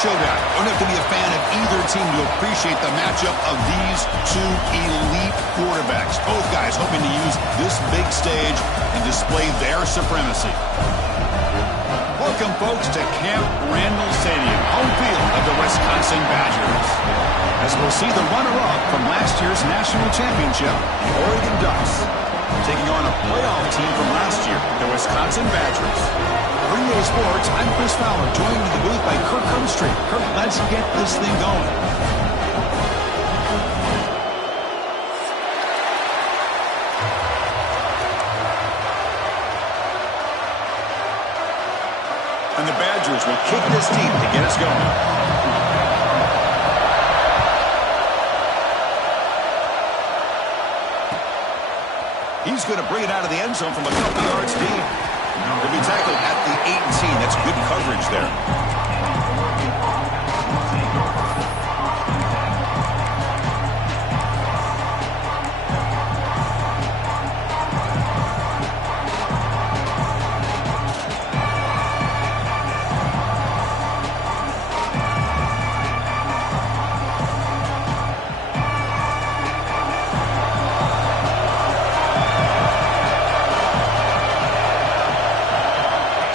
showdown. Don't have to be a fan of either team to appreciate the matchup of these two elite quarterbacks. Both guys hoping to use this big stage and display their supremacy. Welcome, folks, to Camp Randall Stadium, home field of the Wisconsin Badgers. As we'll see the runner-up from last year's national championship, the Oregon Ducks, taking on a playoff team from last year, the Wisconsin Badgers. For EA Sports, I'm Chris Fowler, joined in the booth by Kirk Herbstreit. Kirk, let's get this thing going. And the Badgers will kick this team to get us going. He's going to bring it out of the end zone from a couple yards deep. He'll be tackled at the 18. That's good coverage there.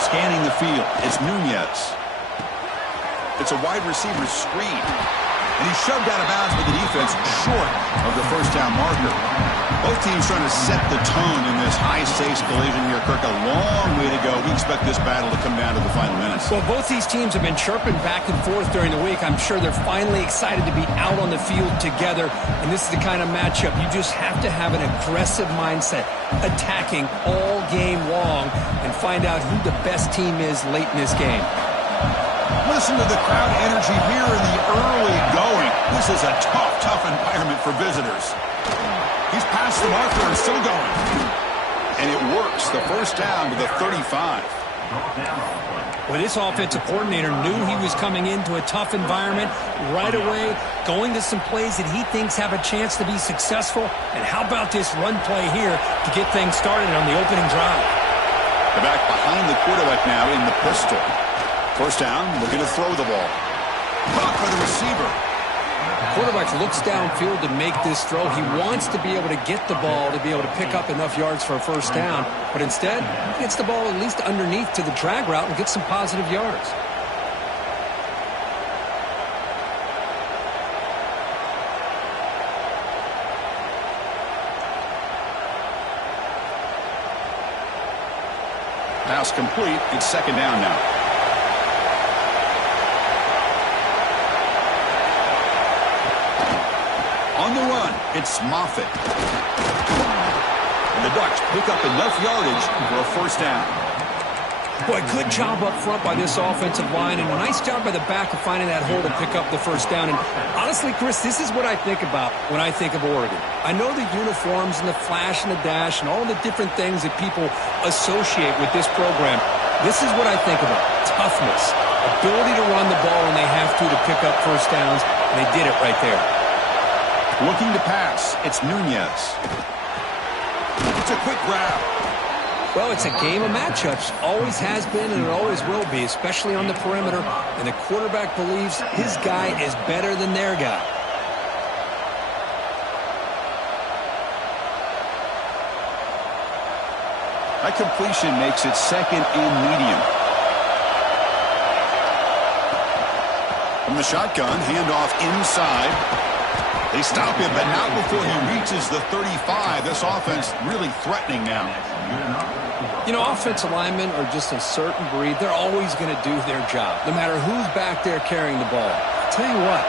Scanning the field, it's Nunez. It's a wide receiver screen. And he's shoved out of bounds with the defense short of the first down marker. Both teams trying to set the tone in this high-stakes collision here. Kirk, a long way to go. We expect this battle to come down to the final minutes. Well, both these teams have been chirping back and forth during the week. I'm sure they're finally excited to be out on the field together. And this is the kind of matchup you just have to have an aggressive mindset, attacking all game long, and find out who the best team is late in this game. Listen to the crowd energy here in the early going. This is a tough environment for visitors. He's past the marker and still going. And it works. The first down to the 35. Well, this offensive coordinator knew he was coming into a tough environment right away, going to some plays that he thinks have a chance to be successful. And how about this run play here to get things started on the opening drive? The back behind the quarterback now in the pistol. First down, looking to throw the ball. Caught by the receiver. Quarterback looks downfield to make this throw. He wants to be able to get the ball to be able to pick up enough yards for a first down. But instead, he gets the ball at least underneath to the drag route and gets some positive yards. Pass complete. It's second down now. On the run, it's Moffitt. And the Ducks pick up enough yardage for a first down. Boy, good job up front by this offensive line, and a nice job by the back of finding that hole to pick up the first down. And honestly, Chris, this is what I think about when I think of Oregon. I know the uniforms and the flash and the dash and all the different things that people associate with this program. This is what I think about. Toughness, ability to run the ball when they have to pick up first downs, and they did it right there. Looking to pass, it's Nunez. It's a quick grab. Well, it's a game of matchups. Always has been and it always will be, especially on the perimeter. And the quarterback believes his guy is better than their guy. That completion makes it second and medium. From the shotgun, handoff inside. They stop him, but not before he reaches the 35. This offense really threatening now. You know, offensive linemen are just a certain breed. They're always going to do their job, no matter who's back there carrying the ball. I'll tell you what,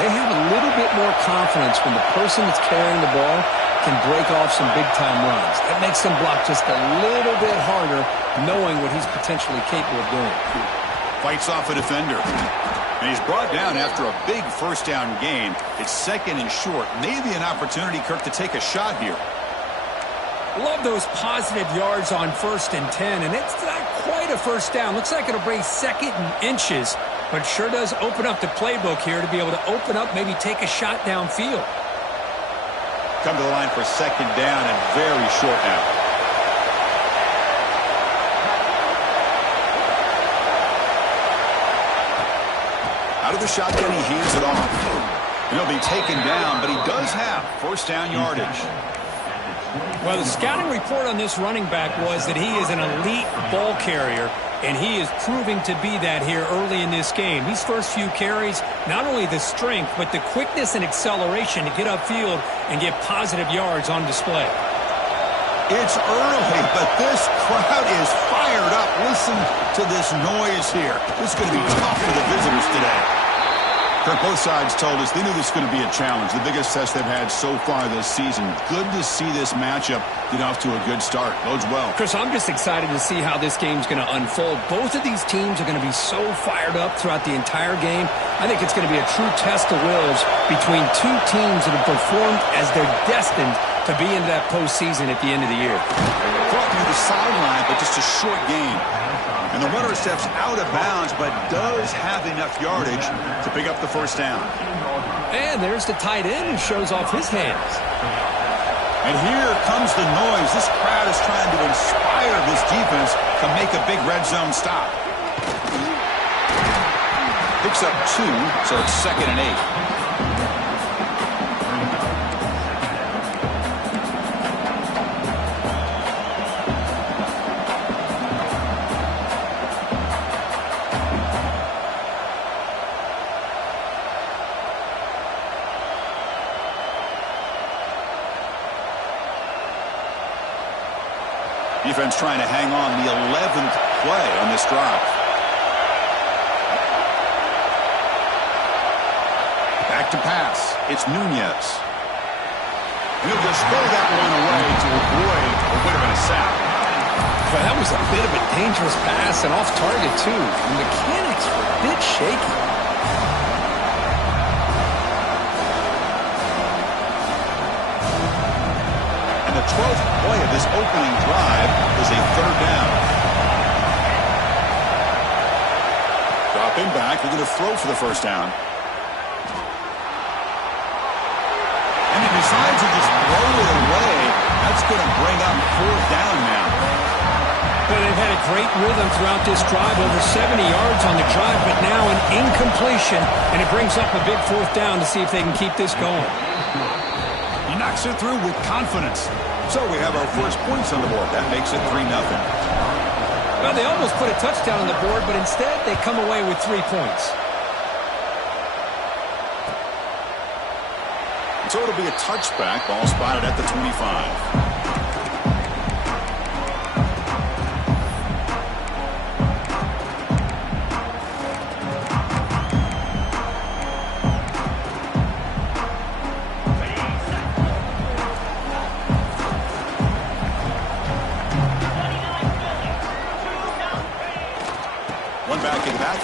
they have a little bit more confidence when the person that's carrying the ball can break off some big-time runs. That makes them block just a little bit harder, knowing what he's potentially capable of doing. Fights off a defender. And he's brought down after a big first down gain. It's second and short. Maybe an opportunity, Kirk, to take a shot here. Love those positive yards on 1st and 10, and it's not quite a first down. Looks like it'll bring second and inches, but sure does open up the playbook here to be able to open up, maybe take a shot downfield. Come to the line for second down and very short now. the shotgun, he hands it off. And he'll be taken down, but he does have first down yardage. Well, the scouting report on this running back was that he is an elite ball carrier, and he is proving to be that here early in this game. These first few carries, not only the strength, but the quickness and acceleration to get upfield and get positive yards on display. It's early, but this crowd is fired up. Listen to this noise here. This is going to be tough for the visitors today. Kirk, both sides told us they knew this was going to be a challenge, the biggest test they've had so far this season. Good to see this matchup get off to a good start. Bodes well. Chris, I'm just excited to see how this game's going to unfold. Both of these teams are going to be so fired up throughout the entire game. I think it's going to be a true test of wills between two teams that have performed as they're destined to be into that postseason at the end of the year. Brought near the sideline, but just a short gain. And the runner steps out of bounds, but does have enough yardage to pick up the first down. And there's the tight end who shows off his hands. And here comes the noise. This crowd is trying to inspire this defense to make a big red zone stop. Picks up 2, so it's 2nd and 8. Defense trying to hang on the 11th play on this drive. Back to pass. It's Nunez. He'll just throw that one away to avoid what would have been a sack. Well, that was a bit of a dangerous pass and off target, too. The mechanics were a bit shaky. And the 12th play of this opening drive is a 3rd down. Dropping back, they're going to throw for the first down. And he decides to just throw it away. That's going to bring up 4th down now. Well, they've had a great rhythm throughout this drive, over 70 yards on the drive, but now an incompletion, and it brings up a big 4th down to see if they can keep this going. He knocks it through with confidence. So we have our first points on the board. That makes it 3-0. Well, they almost put a touchdown on the board, but instead they come away with 3 points. So it'll be a touchback. Ball spotted at the 25.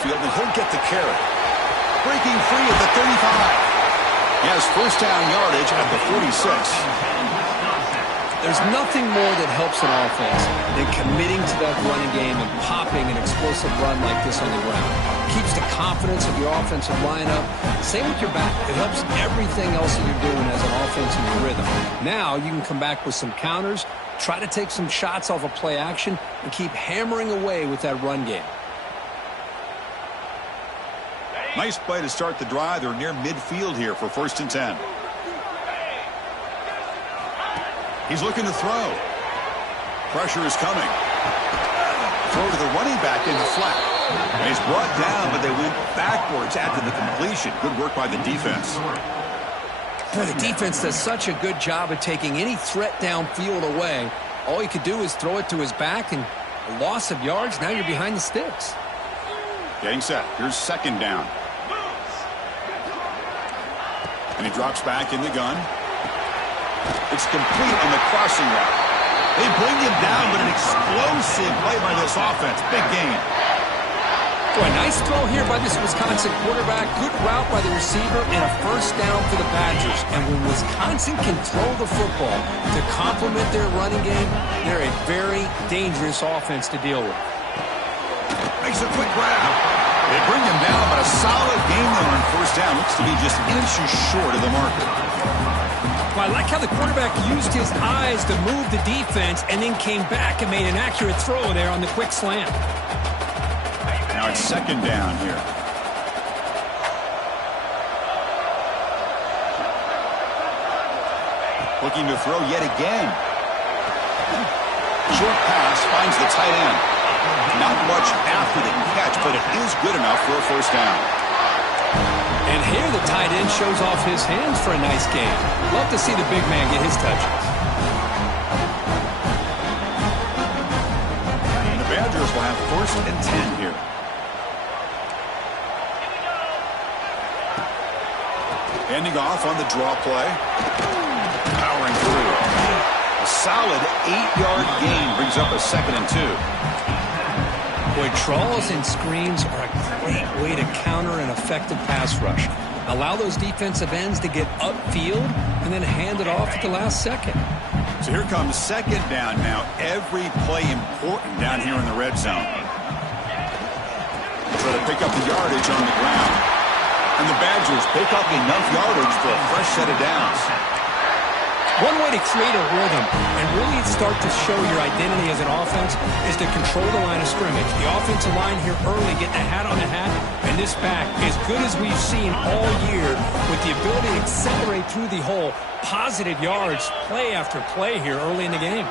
And he'll get the carry. Breaking free at the 35. He has first down yardage at the 46. There's nothing more that helps an offense than committing to that running game and popping an explosive run like this on the ground. Keeps the confidence of your offensive lineup. Same with your back. It helps everything else that you're doing as an offense in your rhythm. Now you can come back with some counters, try to take some shots off of play action, and keep hammering away with that run game. Nice play to start the drive. They're near midfield here for 1st and 10. He's looking to throw. Pressure is coming. Throw to the running back in the flat. And he's brought down, but they went backwards after the completion. Good work by the defense. Boy, the defense does such a good job of taking any threat downfield away. All he could do is throw it to his back, and a loss of yards, now you're behind the sticks. Getting set. Here's 2nd down. And he drops back in the gun. It's complete on the crossing route. They bring him down, but an explosive play by this offense. Big gain. Boy, nice throw here by this Wisconsin quarterback. Good route by the receiver and a first down for the Badgers. And when Wisconsin can throw the football to complement their running game, they're a very dangerous offense to deal with. Makes a quick grab. They bring him down, but a solid game there on first down. Looks to be just inches short of the marker. Well, I like how the quarterback used his eyes to move the defense and then came back and made an accurate throw there on the quick slant. Now it's 2nd down here. Looking to throw yet again. Short pass finds the tight end. Not much after the catch, but it is good enough for a first down. And here the tight end shows off his hands for a nice game. Love to see the big man get his touches. And the Badgers will have 1st and 10 here. Ending off on the draw play. Powering through. A solid 8-yard gain brings up a 2nd and 2. Boy, draws and screens are a great way to counter an effective pass rush. Allow those defensive ends to get upfield and then hand it off at the last second. So here comes 2nd down now. Every play important down here in the red zone. Try to pick up the yardage on the ground. And the Badgers pick up enough yardage for a fresh set of downs. One way to create a rhythm and really start to show your identity as an offense is to control the line of scrimmage. The offensive line here early getting a hat on a hat, and this back, as good as we've seen all year, with the ability to accelerate through the hole, positive yards, play after play here early in the game.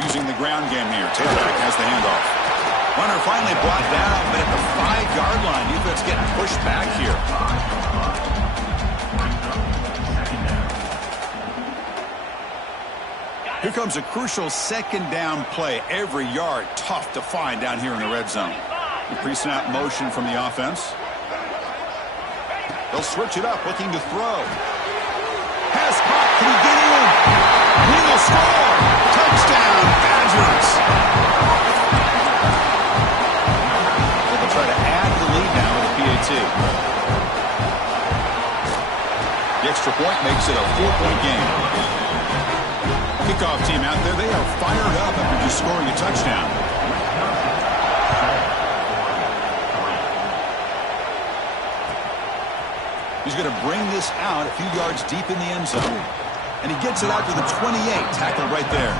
Using the ground game here. Tailback has the handoff. Runner finally brought down, but at the 5-yard line, defense getting pushed back here. Here comes a crucial 2nd down play. Every yard tough to find down here in the red zone. The pre-snap motion from the offense. They'll switch it up, looking to throw. Pass caught. Can he get in? He will score. Touchdown, Badgers. They'll try to add the lead now with a PAT. The extra point makes it a 4-point game. Kickoff team out there, they are fired up after just scoring a touchdown. He's going to bring this out a few yards deep in the end zone. And he gets it out to the 28. Tackled right there.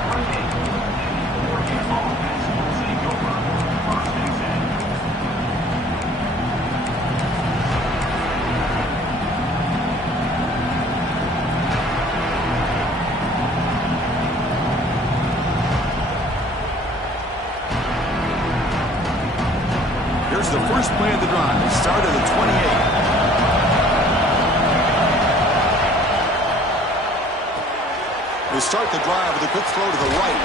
Here's the first play of the drive. Start at the 28. They start the drive with a quick throw to the right.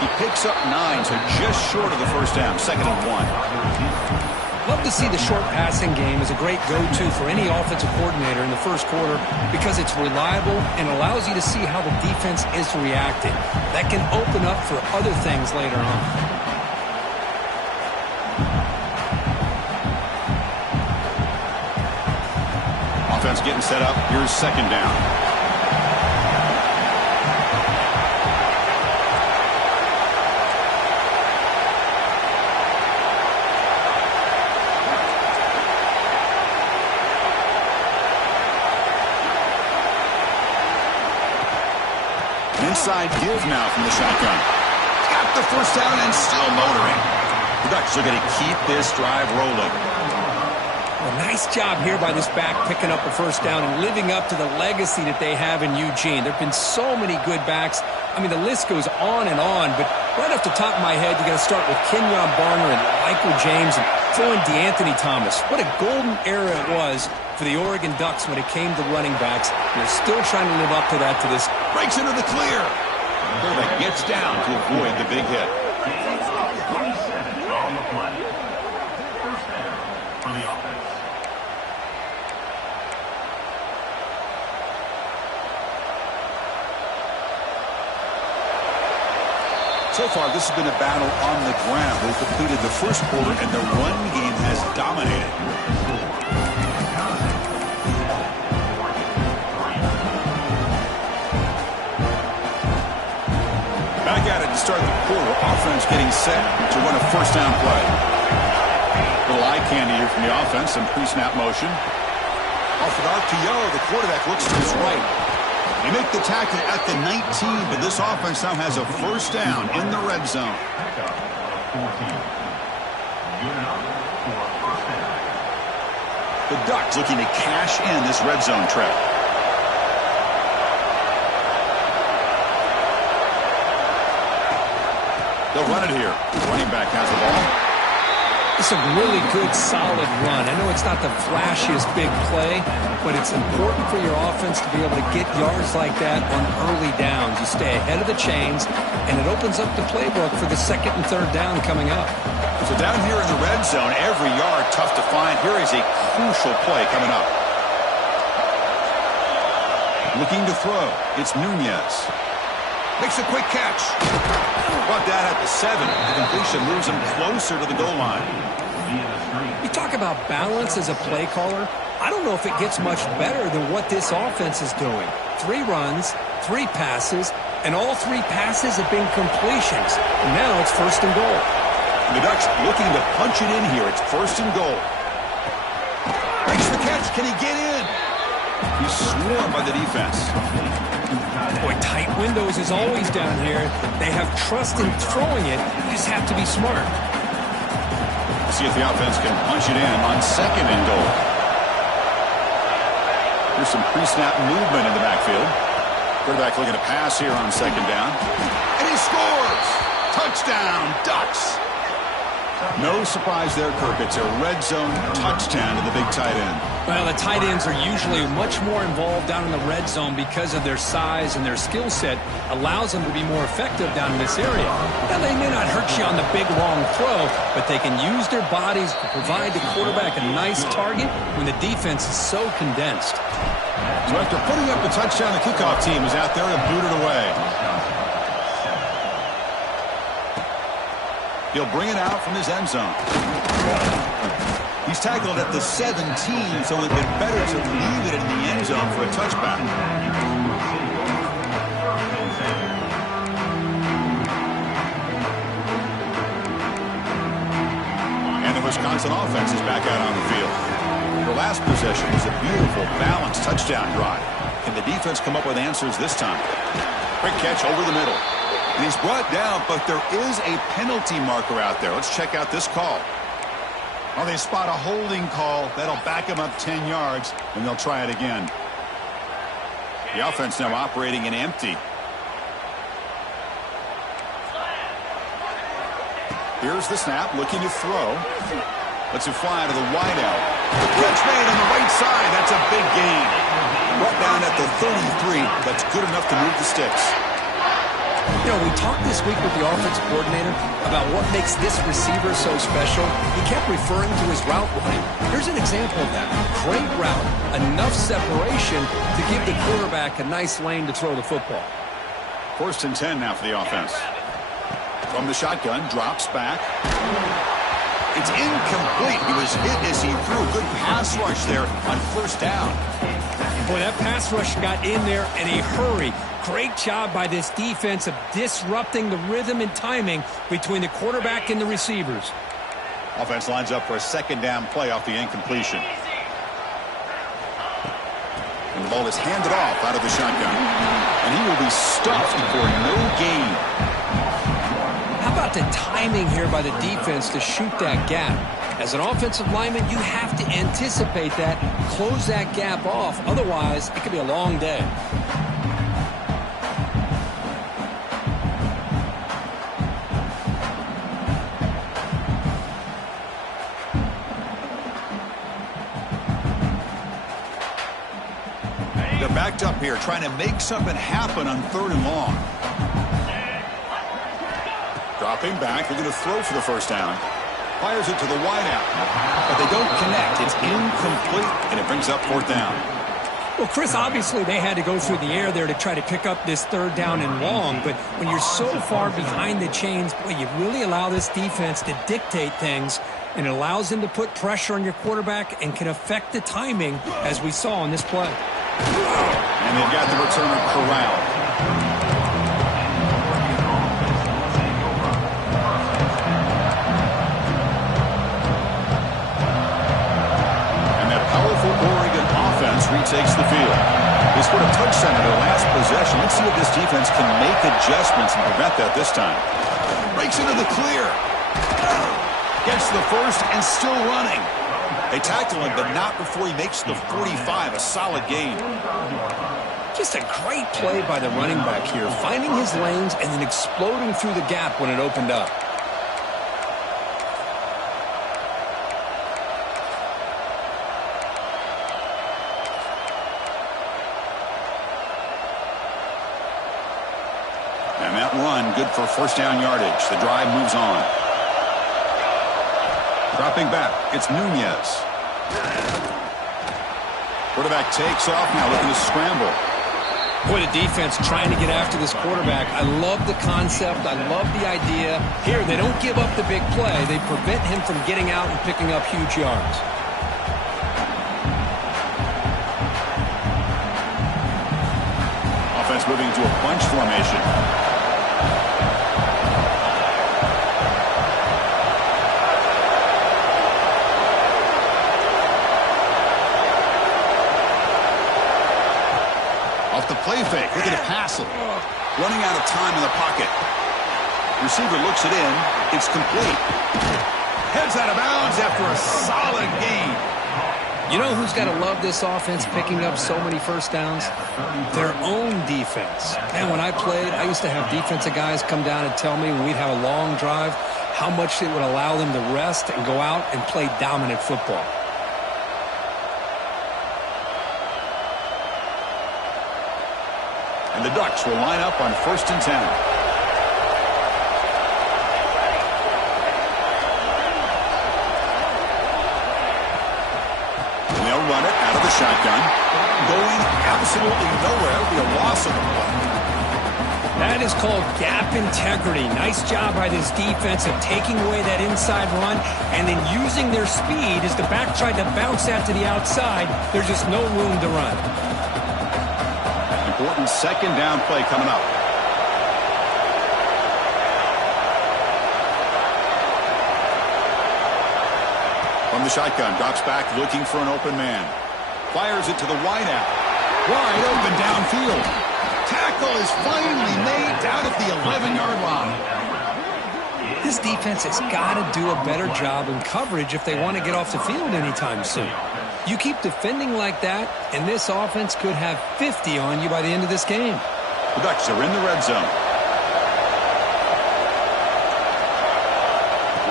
He picks up 9, so just short of the first down. 2nd and 1. Love to see the short passing game as a great go-to for any offensive coordinator in the first quarter because it's reliable and allows you to see how the defense is reacting. That can open up for other things later on. Offense getting set up. Here's 2nd down. Inside give now from the shotgun. Got the first down and still motoring. The Ducks are going to keep this drive rolling. Well, nice job here by this back picking up a first down and living up to the legacy that they have in Eugene. There have been so many good backs. I mean, the list goes on, but right off the top of my head, you got to start with Kenyon Barner and Michael James and throw in DeAnthony Thomas. What a golden era it was for the Oregon Ducks when it came to running backs. They're still trying to live up to that to this. Breaks into the clear. Quarterback gets down to avoid the big hit. So far, this has been a battle on the ground. They've completed the first quarter, and the run game has dominated. Back at it to start the quarter. Offense getting set to run a first down play. Little eye candy here from the offense. Some pre-snap motion. Off an RPO, the quarterback looks to his right. They make the tackle at the 19, but this offense now has a first down in the red zone. The Ducks looking to cash in this red zone trip. They'll run it here. Running back has the ball. It's a really good, solid run. I know it's not the flashiest big play, but it's important for your offense to be able to get yards like that on early downs. You stay ahead of the chains, and it opens up the playbook for the second and third down coming up. So down here in the red zone, every yard tough to find. Here is a crucial play coming up. Looking to throw. It's Nunez. Makes a quick catch. Brought down at the 7. The completion moves him closer to the goal line. You talk about balance as a play caller. I don't know if it gets much better than what this offense is doing. 3 runs, 3 passes, and all 3 passes have been completions. And now it's first and goal. The Ducks looking to punch it in here. It's first and goal. Makes the catch. Can he get in? He's swarmed by the defense. Boy, tight windows is always down here. They have trust in throwing it. You just have to be smart. See if the offense can punch it in on second and goal. There's some pre-snap movement in the backfield. Quarterback looking to pass here on second down. And he scores! Touchdown, Ducks! No surprise there, Kirk. It's a red zone touchdown to the big tight end. Well, the tight ends are usually much more involved down in the red zone because of their size and their skill set allows them to be more effective down in this area. Now, they may not hurt you on the big, long throw, but they can use their bodies to provide the quarterback a nice target when the defense is so condensed. So after putting up the touchdown, the kickoff team is out there to boot it away. He'll bring it out from his end zone. He's tackled at the 17, so it would have been better to leave it in the end zone for a touchback. And the Wisconsin offense is back out on the field. The last possession was a beautiful, balanced touchdown drive. Can the defense come up with answers this time? Quick catch over the middle. And he's brought down, but there is a penalty marker out there. Let's check out this call. Well, they spot a holding call. That'll back him up 10 yards, and they'll try it again. The offense now operating in empty. Here's the snap, looking to throw. Lets it fly to the wideout. The catch made on the right side. That's a big gain. Brought down at the 33. That's good enough to move the sticks. You know, we talked this week with the offensive coordinator about what makes this receiver so special. He kept referring to his route running. Here's an example of that. Great route, enough separation to give the quarterback a nice lane to throw the football. First and 10 now for the offense. From the shotgun, drops back. It's incomplete. He was hit as he threw. Good pass rush there on first down. Boy, that pass rush got in there in a hurry. Great job by this defense of disrupting the rhythm and timing between the quarterback and the receivers. Offense lines up for a second down play off the incompletion. And the ball is handed off out of the shotgun. And he will be stuffed for no gain. How about the timing here by the defense to shoot that gap? As an offensive lineman, you have to anticipate that, close that gap off. Otherwise, it could be a long day. They're backed up here, trying to make something happen on third and long. Dropping back, they're going to throw for the first down. Fires it to the wideout, but they don't connect. It's incomplete, and it brings up fourth down. Well, Chris, obviously they had to go through the air there to try to pick up this third down and long, but when you're so far behind the chains, boy, you really allow this defense to dictate things, and it allows them to put pressure on your quarterback and can affect the timing, as we saw on this play. And they've got the returner corralled. Oregon offense retakes the field. They scored a touchdown in their last like that this time. Breaks into the clear. Gets the first and still running. They tackle him, but not before he makes the 45, a solid gain. Just a great play by the running back here, finding his lanes and then exploding through the gap when it opened up. And that run, good for first down yardage. The drive moves on. Dropping back, it's Nunez. Quarterback takes off now, looking to scramble. Boy, the defense trying to get after this quarterback. I love the concept. I love the idea. Here, they don't give up the big play. They prevent him from getting out and picking up huge yards. Offense moving into a bunch formation. Off the play fake, looking to pass it. Running out of time in the pocket. Receiver looks it in. It's complete. Heads out of bounds after a solid gain. You know who's got to love this offense picking up so many first downs? Their own defense. And when I played, I used to have defensive guys come down and tell me when we'd have a long drive how much it would allow them to rest and go out and play dominant football. And the Ducks will line up on 1st and 10. They'll run it out of the shotgun. Going absolutely nowhere. It'll be a loss of the play. That is called gap integrity. Nice job by this defense of taking away that inside run and then using their speed as the back tried to bounce that to the outside. There's just no room to run. Important second down play coming up. From the shotgun, drops back looking for an open man. Fires it to the wide out. Wide open downfield. Tackle is finally made down at the 11-yard line. This defense has got to do a better job in coverage if they want to get off the field anytime soon. You keep defending like that, and this offense could have 50 on you by the end of this game. The Ducks are in the red zone.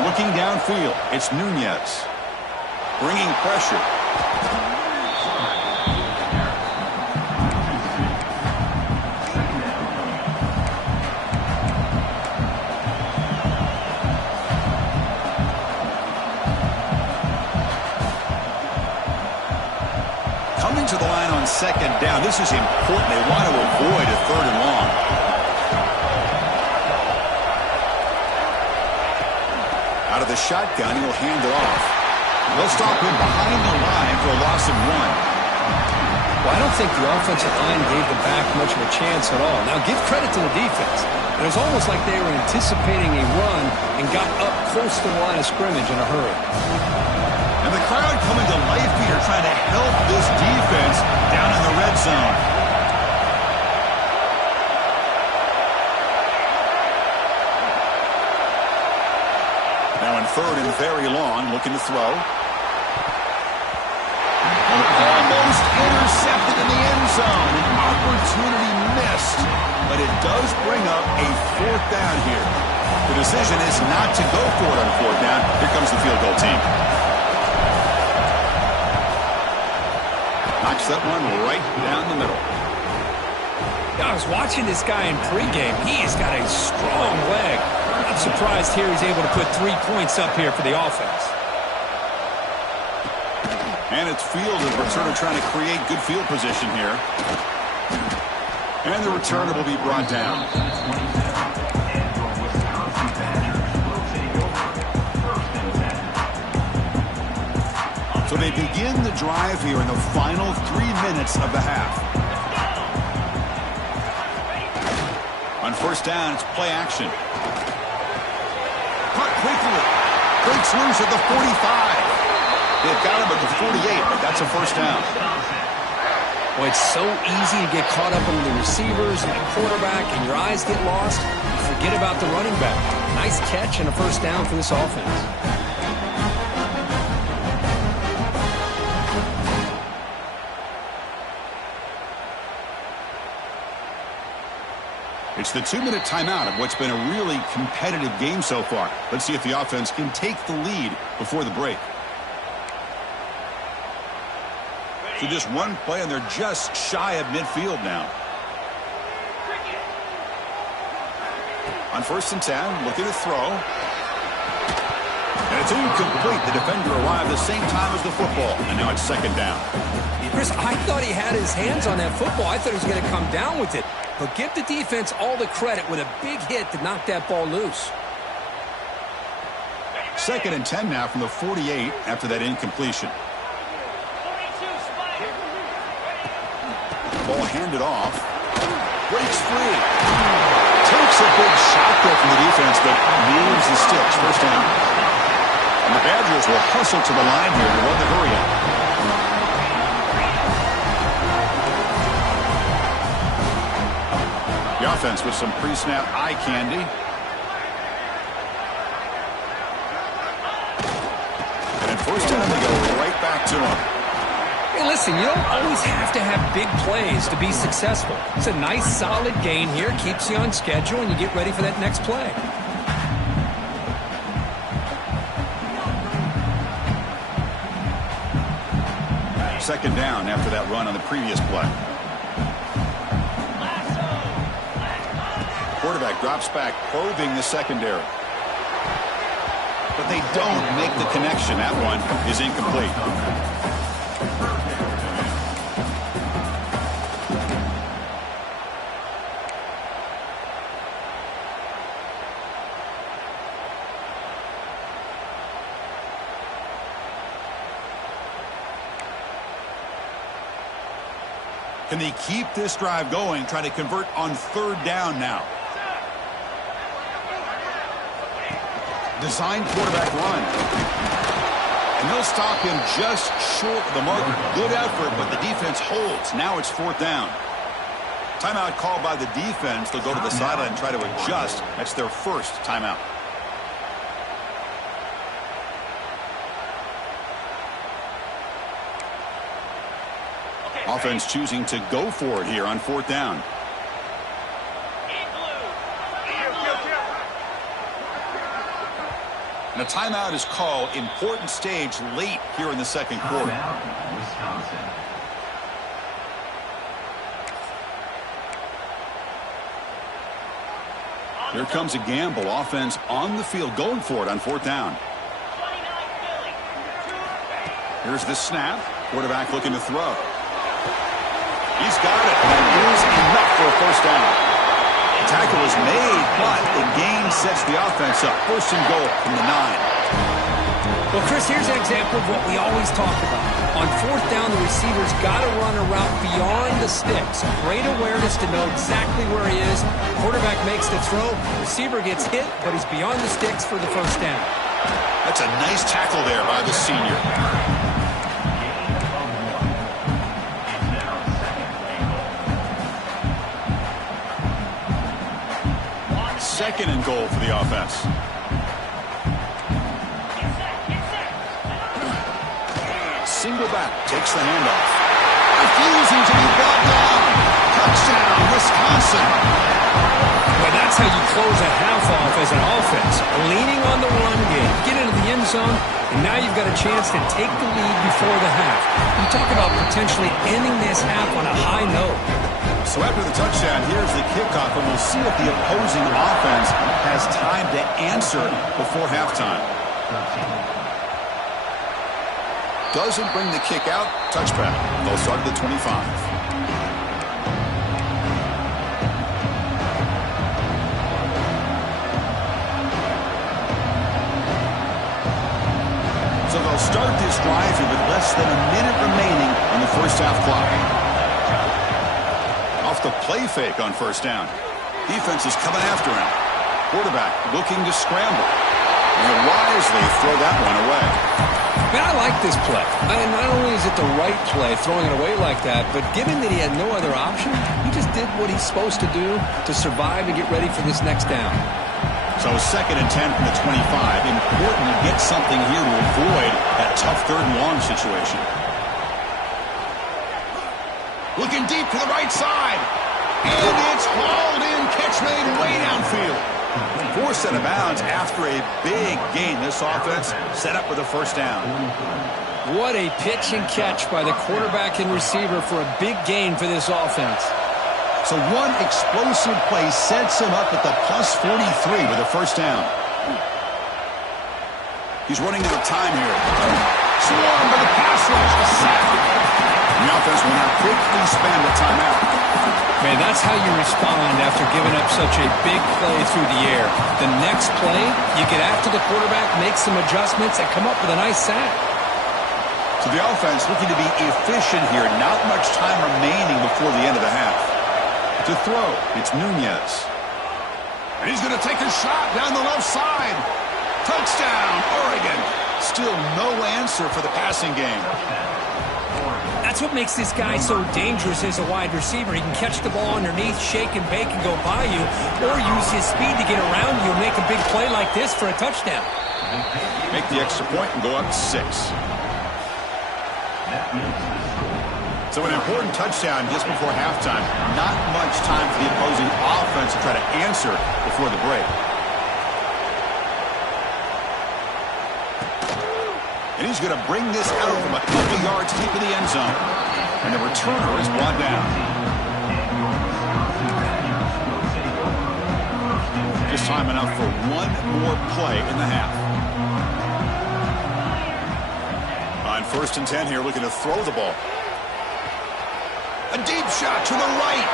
Looking downfield, it's Nunez. Bringing pressure. Coming to the line on second down. This is important. They want to avoid a 3rd and long. Out of the shotgun, he'll hand it off. They'll stop him behind the line for a loss of 1. Well, I don't think the offensive line gave the back much of a chance at all. Now, give credit to the defense. It was almost like they were anticipating a run and got up close to the line of scrimmage in a hurry. And the crowd coming to life here trying to help this defense down in the red zone. Now in 3rd and very long, looking to throw. Almost intercepted in the end zone. An opportunity missed. But it does bring up a 4th down here. The decision is not to go for it on 4th down. Here comes the field goal team. Knocks that one right down the middle. I was watching this guy in pregame. He has got a strong leg. I'm not surprised here he's able to put 3 points up here for the offense. And it's field and returner trying to create good field position here. And the returner will be brought down. So they begin the drive here in the final 3 minutes of the half. On 1st down, it's play action. Caught quickly. Breaks loose at the 45. They've got him at the 48, but that's a 1st down. Well, it's so easy to get caught up in the receivers and the quarterback, and your eyes get lost. You forget about the running back. Nice catch and a first down for this offense. It's the 2-minute timeout of what's been a really competitive game so far. Let's see if the offense can take the lead before the break. So just one play, and they're just shy of midfield now. On 1st and 10, looking to throw. And it's incomplete. The defender arrived the same time as the football, and now it's 2nd down. Chris, I thought he had his hands on that football. I thought he was going to come down with it. But give the defense all the credit with a big hit to knock that ball loose. 2nd and 10 now from the 48 after that incompletion. Ball handed off. Breaks free. Takes a big shot there from the defense, but moves the sticks. 1st down. And the Badgers will hustle to the line here to run the hurry-up. The offense with some pre-snap eye candy. And at 1st down, they go right back to him. Hey, listen, you don't always have to have big plays to be successful. It's a nice, solid gain here. Keeps you on schedule, and you get ready for that next play. Second down after that run on the previous play. Quarterback drops back, probing the secondary. But they don't make the connection. That one is incomplete. Can they keep this drive going, trying to convert on 3rd down now? Design quarterback run. And they'll stop him just short of the mark. Good effort, but the defense holds. Now it's 4th down. Timeout called by the defense. They'll go to the sideline and try to adjust. That's their first timeout. Offense choosing to go for it here on 4th down. And a timeout is called. Important stage late here in the 2nd quarter. Here comes a gamble. Offense on the field going for it on 4th down. Here's the snap. Quarterback looking to throw. He's got it. That is enough for a 1st down. The tackle is made, but the gain sets the offense up. 1st and goal from the 9. Well, Chris, here's an example of what we always talk about. On 4th down, the receiver's got to run a route beyond the sticks. Great awareness to know exactly where he is. Quarterback makes the throw. Receiver gets hit, but he's beyond the sticks for the 1st down. That's a nice tackle there by the senior. 2nd and goal for the offense. Single back, takes the handoff. Refusing to be brought down. Touchdown, Wisconsin. Well, that's how you close a half off as an offense. Leaning on the run game, get into the end zone, and now you've got a chance to take the lead before the half. You talk about potentially ending this half on a high note. So after the touchdown, here's the kickoff, and we'll see if the opposing offense has time to answer before halftime. Doesn't bring the kick out. Touchback. They'll start at the 25. So they'll start this drive here with less than a minute remaining on the 1st half clock. Off the play fake on 1st down. Defense is coming after him. Quarterback looking to scramble. And wisely throw that one away. Man, I like this play. And not only is it the right play, throwing it away like that, but given that he had no other option, he just did what he's supposed to do to survive and get ready for this next down. So 2nd and 10 from the 25. Important to get something here to avoid that tough 3rd and long situation. Looking deep to the right side. And it's hauled in. Catch made way downfield. Forced out of bounds after a big gain. This offense set up with a 1st down. What a pitch and catch by the quarterback and receiver for a big gain for this offense. So one explosive play sets him up at the plus 43 with a 1st down. He's running out of time here. Swarmed by the pass rush. A sack. The offense will now quickly spend a timeout. Man, that's how you respond after giving up such a big play through the air. The next play, you get after the quarterback, make some adjustments, and come up with a nice sack. So the offense looking to be efficient here. Not much time remaining before the end of the half. To throw, it's Nunez. And he's going to take a shot down the left side. Touchdown, Oregon. Still no answer for the passing game. That's what makes this guy so dangerous as a wide receiver. He can catch the ball underneath, shake and bake and go by you, or use his speed to get around you and make a big play like this for a touchdown. Make the extra point and go up 6. So an important touchdown just before halftime. Not much time for the opposing offense to try to answer before the break. And he's going to bring this out from a couple yards deep in the end zone. And the returner is brought down. Just time enough for one more play in the half. On 1st and 10 here, looking to throw the ball. A deep shot to the right.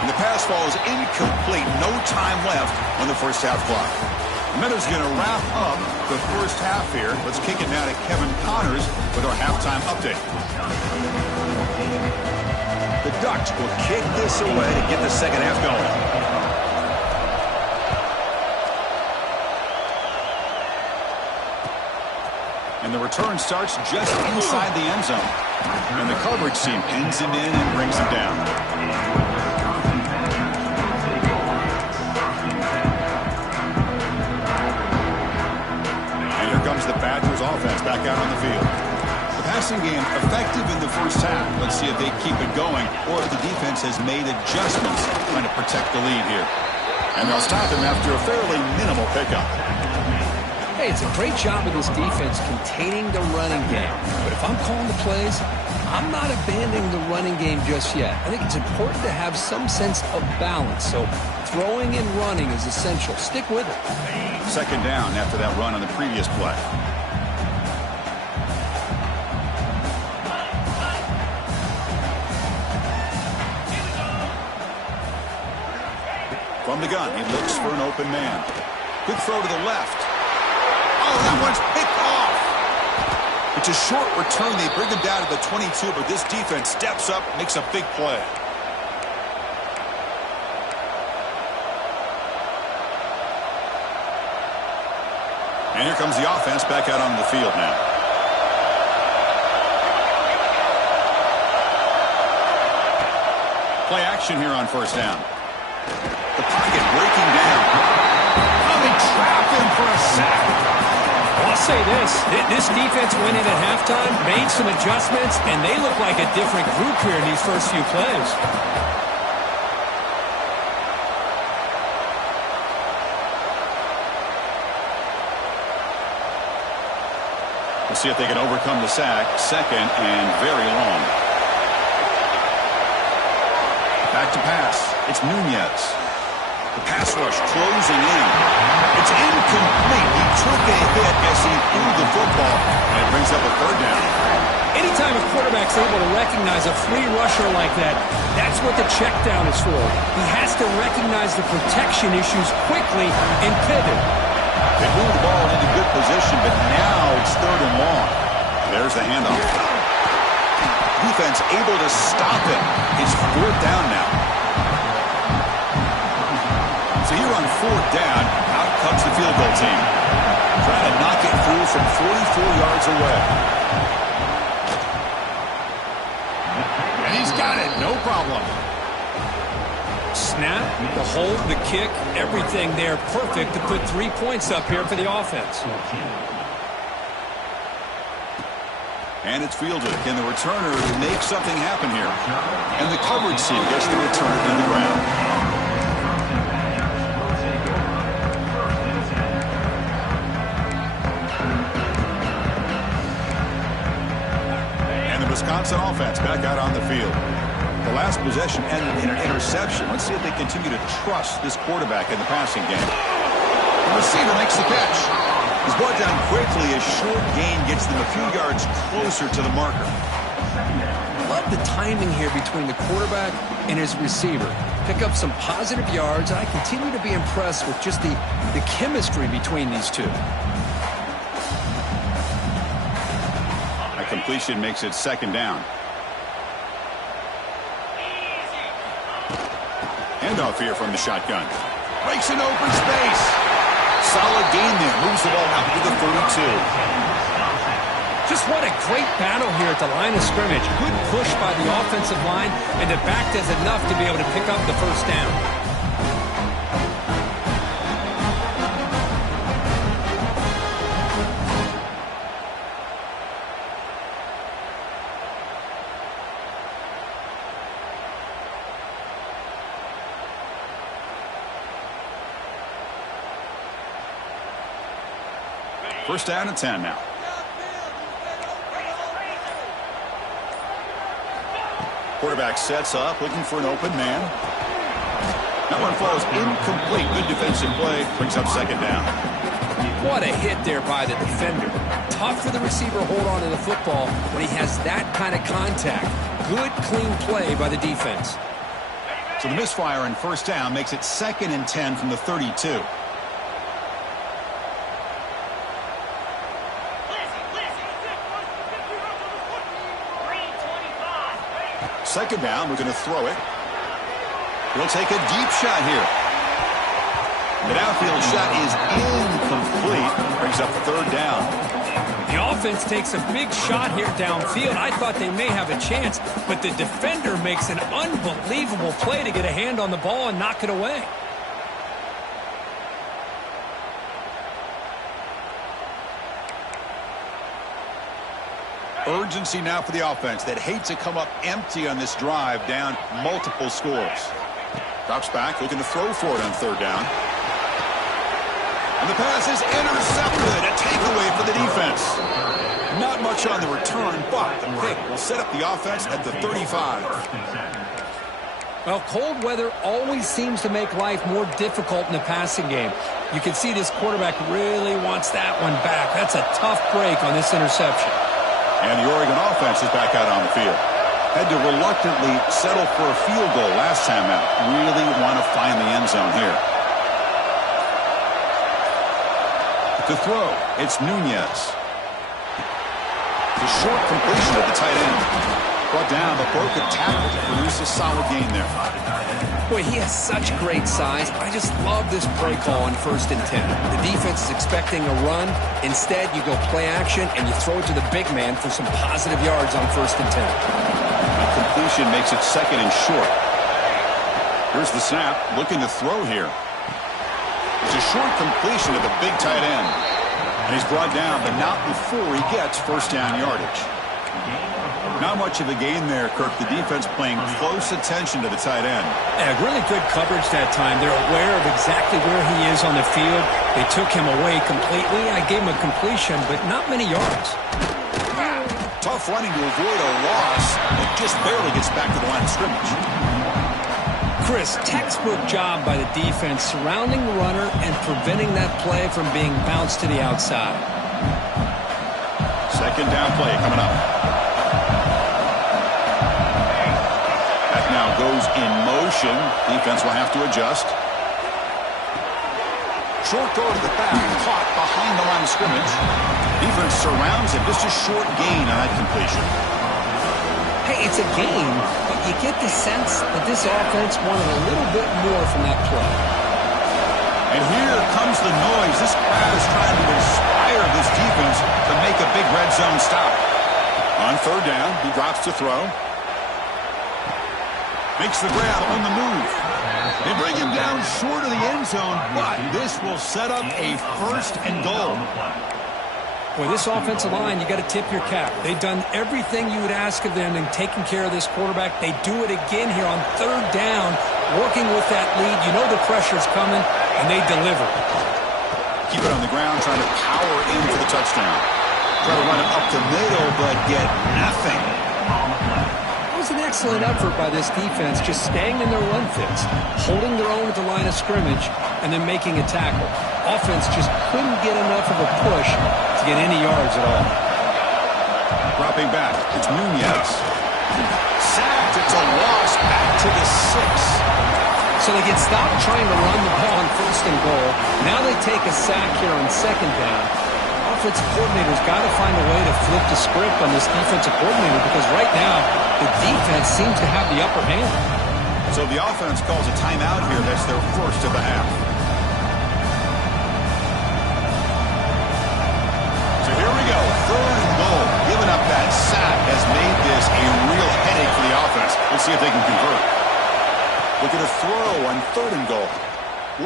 And the pass falls incomplete. No time left on the 1st half clock. Meadows going to wrap up the 1st half here. Let's kick it now to Kevin Connors with our halftime update. The Ducks will kick this away to get the 2nd half going. And the return starts just inside the end zone. And the coverage team pins him in and brings him down. And here comes the Badgers offense back out on the field. The passing game effective in the 1st half. Let's see if they keep it going or if the defense has made adjustments trying to protect the lead here. And they'll stop him after a fairly minimal pickup. Hey, it's a great job of this defense containing the running game. But if I'm calling the plays, I'm not abandoning the running game just yet. I think it's important to have some sense of balance. So throwing and running is essential. Stick with it. 2nd down after that run on the previous play. From the gun, he looks for an open man. Good throw to the left. Oh, that one's picked off. It's a short return. They bring him down to the 22, but this defense steps up, makes a big play. And here comes the offense back out on the field now. Play action here on 1st down. The pocket breaking down. Oh, they trap him for a sack. I'll say this defense went in at halftime, made some adjustments, and they look like a different group here in these first few plays. We'll see if they can overcome the sack. 2nd and very long. Back to pass. It's Nunez. The pass rush closing in. It's incomplete. He took a hit as he threw the football, and it brings up a 3rd down. Anytime a quarterback's able to recognize a free rusher like that, that's what the check down is for. He has to recognize the protection issues quickly and pivot. They move the ball into good position, but now it's 3rd and long. There's the handoff. Defense able to stop it. It's 4th down now. So here on 4th down, out comes the field goal team. Trying to knock it through from 44 yards away. And he's got it. No problem. Snap, the hold, the kick, everything there perfect to put 3 points up here for the offense. And it's fielded. Can the returner make something happen here? And the coverage team gets the returner to the ground. And the Wisconsin offense back out on the field. The last possession ended in an interception. Let's see if they continue to trust this quarterback in the passing game. The receiver makes the catch. He's brought down quickly. A short gain gets them a few yards closer to the marker. Love the timing here between the quarterback and his receiver. Pick up some positive yards, and I continue to be impressed with just the chemistry between these two. A completion makes it second down. Handoff here from the shotgun. Breaks an open space. Solid gain there. Moves the ball out to the 32. Just what a great battle here at the line of scrimmage. Good push by the offensive line, and the back does enough to be able to pick up the first down. First down and 10 now. Quarterback sets up, looking for an open man. That one falls incomplete. Good defensive play. Brings up second down. What a hit there by the defender. Tough for the receiver to hold on to the football when he has that kind of contact. Good, clean play by the defense. So the misfire in first down makes it second and 10 from the 32. Second down, we're going to throw it. He'll take a deep shot here. The downfield shot is incomplete. Brings up third down. The offense takes a big shot here downfield. I thought they may have a chance, but the defender makes an unbelievable play to get a hand on the ball and knock it away. Urgency now for the offense that hates to come up empty on this drive, down multiple scores. Drops back, looking to throw for it on third down. And the pass is intercepted. A takeaway for the defense. Not much on the return, but the pick will set up the offense at the 35. Well, cold weather always seems to make life more difficult in the passing game. You can see this quarterback really wants that one back. That's a tough break on this interception. And the Oregon offense is back out on the field. Had to reluctantly settle for a field goal last time out. Really want to find the end zone here. To throw, it's Nunez. The short completion of the tight end. Brought down, but broke a tackle to produce a solid gain there. Boy, he has such great size. I just love this play call on 1st and 10. The defense is expecting a run. Instead, you go play action, and you throw it to the big man for some positive yards on 1st and 10. A completion makes it second and short. Here's the snap, looking to throw here. It's a short completion to the big tight end. And he's brought down, but not before he gets first down yardage. Not much of a gain there, Kirk. The defense paying close attention to the tight end. Yeah, really good coverage that time. They're aware of exactly where he is on the field. They took him away completely. I gave him a completion, but not many yards. Tough running to avoid a loss. It just barely gets back to the line of scrimmage. Chris, textbook job by the defense surrounding the runner and preventing that play from being bounced to the outside. Second down play coming up. That now goes in motion. Defense will have to adjust. Short throw to the back, caught behind the line of scrimmage. Defense surrounds him. Just a short gain on that completion. Hey, it's a game, but you get the sense that this offense wanted a little bit more from that play. And here comes the noise. This crowd is trying to inspire this defense to make a big red zone stop. On third down, he drops to throw. Makes the grab on the move. They bring him down short of the end zone, but this will set up a first and goal. Boy, this offensive line, you got to tip your cap. They've done everything you would ask of them in taking care of this quarterback. They do it again here on third down, working with that lead. You know the pressure's coming, and they deliver. Keep it on the ground, trying to power in for the touchdown. Try to run it up the middle, but get nothing. It was an excellent effort by this defense, just staying in their run fits, holding their own at the line of scrimmage, and then making a tackle. Offense just couldn't get enough of a push to get any yards at all. Dropping back, it's Nunez. Sacked, it's a loss back to the 6. So they get stopped trying to run the ball on first and goal. Now they take a sack here on second down. Offensive coordinator's got to find a way to flip the script on this defensive coordinator because right now the defense seems to have the upper hand. So the offense calls a timeout here. That's their first of the half. So here we go. Third and goal. Giving up that sack has made this a real headache for the offense. Let's see if they can convert. Look at a throw on third and goal.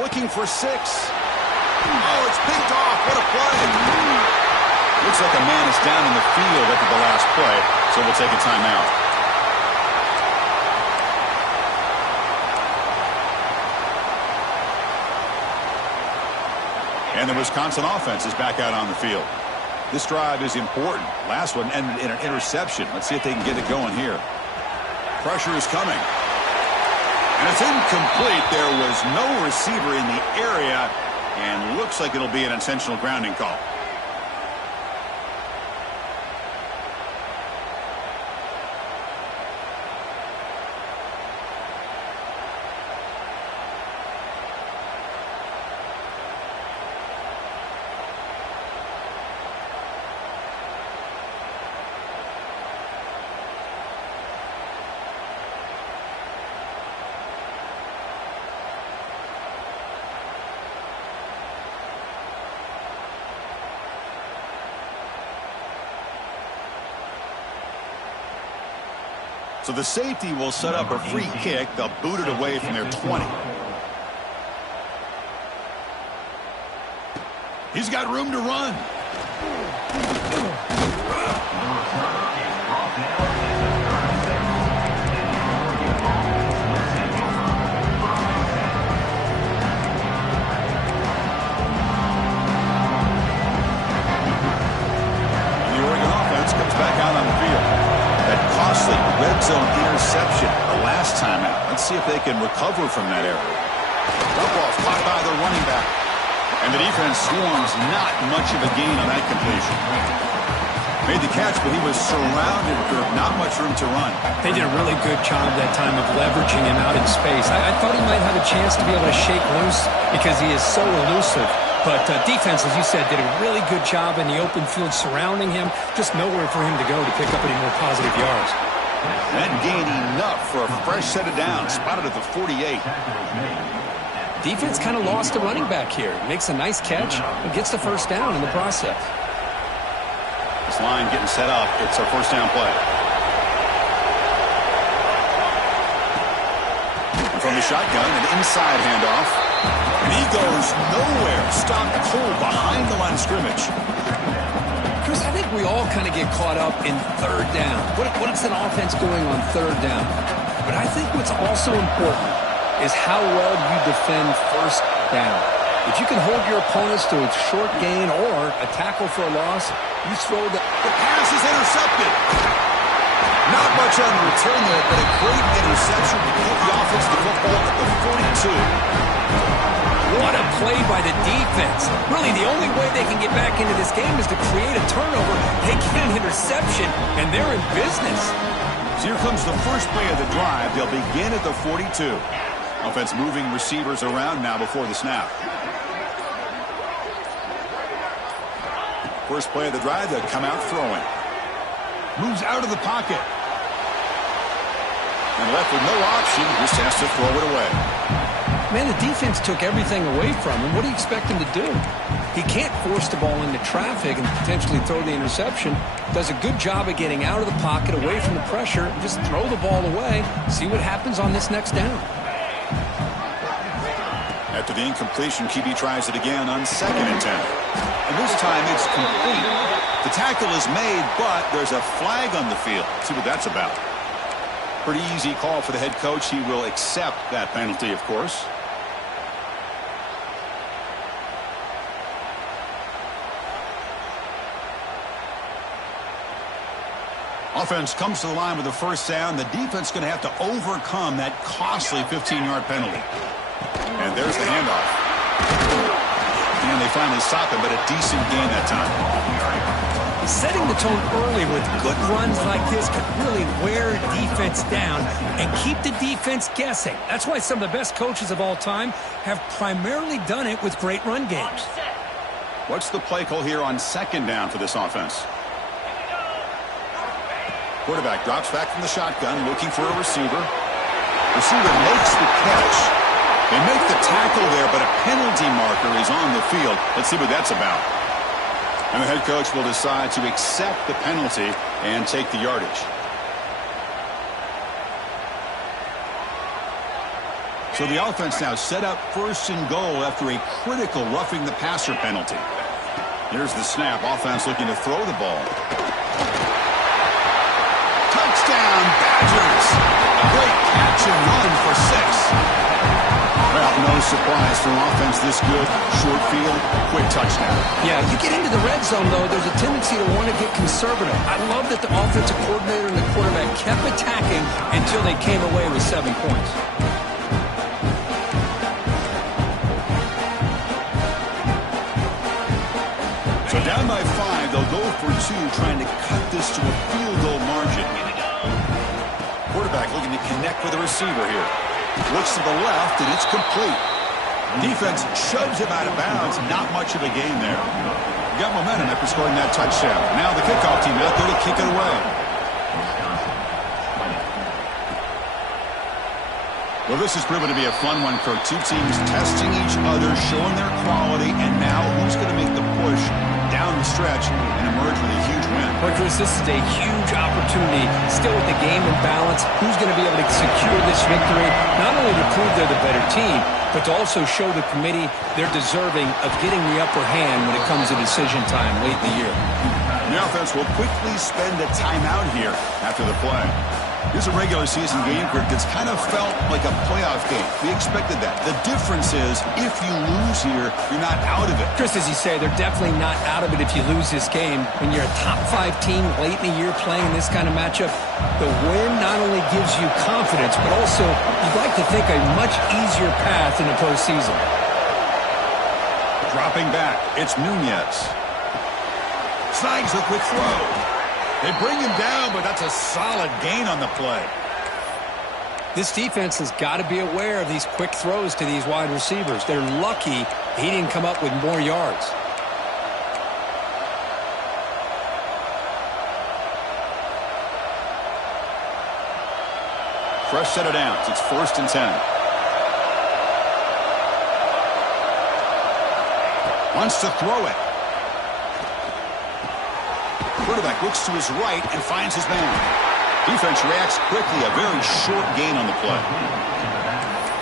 Looking for 6. Oh, it's picked off. What a play. Looks like a man is down in the field after the last play, so we'll take a timeout. And the Wisconsin offense is back out on the field. This drive is important. Last one ended in an interception. Let's see if they can get it going here. Pressure is coming. And it's incomplete. There was no receiver in the area, and looks like it'll be an intentional grounding call. So the safety will set up a free kick. They'll boot it away from their 20. He's got room to run. And the Oregon offense comes back out on the field. That costly red zone interception the last time out. Let's see if they can recover from that error. Dump-off caught by the running back. And the defense swarms not much of a gain on that completion. Made the catch, but he was surrounded with not much room to run. They did a really good job that time of leveraging him out in space. I thought he might have a chance to be able to shake loose because he is so elusive. But defense, as you said, did a really good job in the open field surrounding him. Just nowhere for him to go to pick up any more positive yards. That gained enough for a fresh set of downs. Spotted at the 48. Defense kind of lost the running back here. Makes a nice catch and gets the first down in the process. This line getting set up. It's a first down play. And from the shotgun, an inside handoff. And he goes nowhere. Stopped cold behind the line of scrimmage. Chris, I think we all kind of get caught up in third down. What is an offense doing on third down? But I think what's also important is how well you defend first down. If you can hold your opponents to a short gain or a tackle for a loss, you throw the pass is intercepted. Not much on the return there, but a great interception to keep the offense to football at the 42. What a play by the defense. Really, the only way they can get back into this game is to create a turnover. They get an interception, and they're in business. So here comes the first play of the drive. They'll begin at the 42. Offense moving receivers around now before the snap. First play of the drive, they'll come out throwing. Moves out of the pocket. And left with no option, just has to throw it away. Man, the defense took everything away from him. What do you expect him to do? He can't force the ball into traffic and potentially throw the interception. Does a good job of getting out of the pocket, away from the pressure, and just throw the ball away. See what happens on this next down. After the incompletion, QB tries it again on 2nd and 10. And this time it's complete. The tackle is made, but there's a flag on the field. Let's see what that's about. Pretty easy call for the head coach. He will accept that penalty, of course. Offense comes to the line with a first down. The defense going to have to overcome that costly 15-yard penalty. And there's the handoff. And they finally stop it, but a decent gain that time. Setting the tone early with good runs like this can really wear defense down and keep the defense guessing. That's why some of the best coaches of all time have primarily done it with great run games. What's the play call here on 2nd down for this offense? Quarterback drops back from the shotgun, looking for a receiver. Receiver makes the catch. They make the tackle there, but a penalty marker is on the field. Let's see what that's about. And the head coach will decide to accept the penalty and take the yardage. So the offense now set up 1st and goal after a critical roughing the passer penalty. Here's the snap. Offense looking to throw the ball. Touchdown, Badgers! A great catch and run for 6. Well, no surprise for an offense this good. Short field, quick touchdown. Yeah, you get into the red zone, though, there's a tendency to want to get conservative. I love that the offensive coordinator and the quarterback kept attacking until they came away with 7 points. So down by 5, they'll go for 2, trying to cut this to a field goal margin. Quarterback looking to connect with the receiver here. Looks to the left, and it's complete. Defense shoves him out of bounds. Not much of a gain there. Got momentum after scoring that touchdown. Now the kickoff team out there to kick it away. Well, this has proven to be a fun one, Kirk. Two teams testing each other, showing their quality, and now who's going to make the push down the stretch and emerge with a huge win? Well, Chris, this is a huge opportunity. Still with the game in balance, who's going to be able to secure this victory, not only to prove they're the better team, but to also show the committee they're deserving of getting the upper hand when it comes to decision time late in the year. The offense will quickly spend a timeout here after the play. Here's a regular season game, Kirk, that's kind of felt like a playoff game. We expected that. The difference is, if you lose here, you're not out of it. Chris, as you say, they're definitely not out of it if you lose this game. When you're a top-5 team late in the year playing in this kind of matchup, the win not only gives you confidence, but also, you'd like to think, a much easier path in the postseason. Dropping back, it's Nunez. Snags a quick throw. They bring him down, but that's a solid gain on the play. This defense has got to be aware of these quick throws to these wide receivers. They're lucky he didn't come up with more yards. Fresh set of downs. It's 1st and 10. Wants to throw it. Quarterback looks to his right and finds his man. Defense reacts quickly. A very short gain on the play.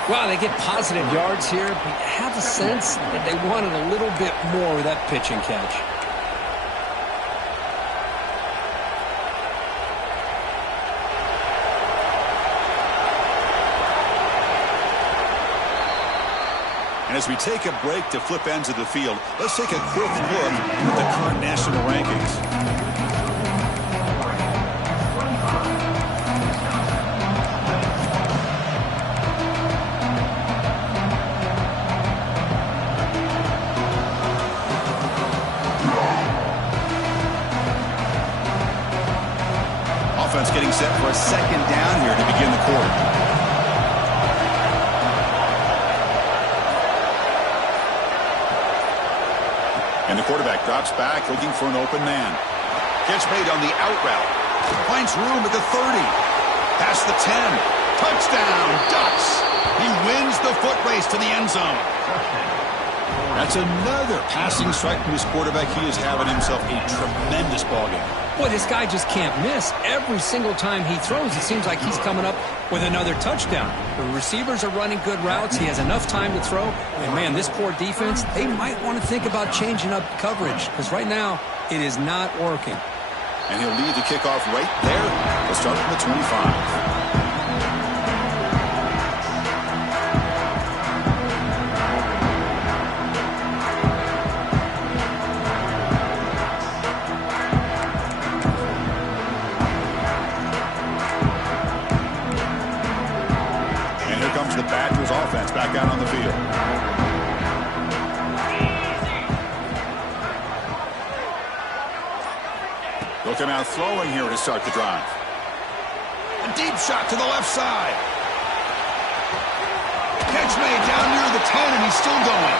Wow, they get positive yards here, but you have a sense that they wanted a little bit more with that pitch and catch. And as we take a break to flip ends of the field, let's take a quick look at the current national rankings. Offense getting set for a 2nd down here to begin the quarter. And the quarterback drops back, looking for an open man. Catch made on the out route. Finds room at the 30. Past the 10. Touchdown, Ducks. He wins the foot race to the end zone. That's another passing strike from his quarterback. He is having himself a tremendous ballgame. Boy, this guy just can't miss. Every single time he throws, it seems like he's coming up with another touchdown. The receivers are running good routes. He has enough time to throw. And, man, this poor defense, they might want to think about changing up coverage because right now it is not working. And he'll lead the kickoff right there. We'll start from the 25. The Badgers offense back out on the field. They'll come out throwing here to start the drive. A deep shot to the left side. Catch made down near the 10, and he's still going.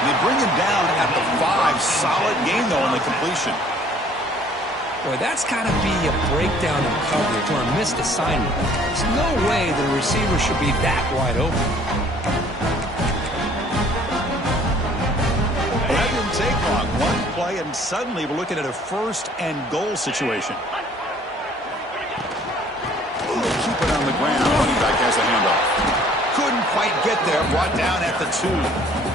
And they bring him down at the 5. Solid gain, though, on the completion. Boy, that's got to be a breakdown in coverage or a missed assignment. There's no way the receiver should be that wide open. Well, that didn't take long. One play, and suddenly we're looking at a first and goal situation. Keep it on the ground. Running back has the handoff. Couldn't quite get there. Brought down at the 2.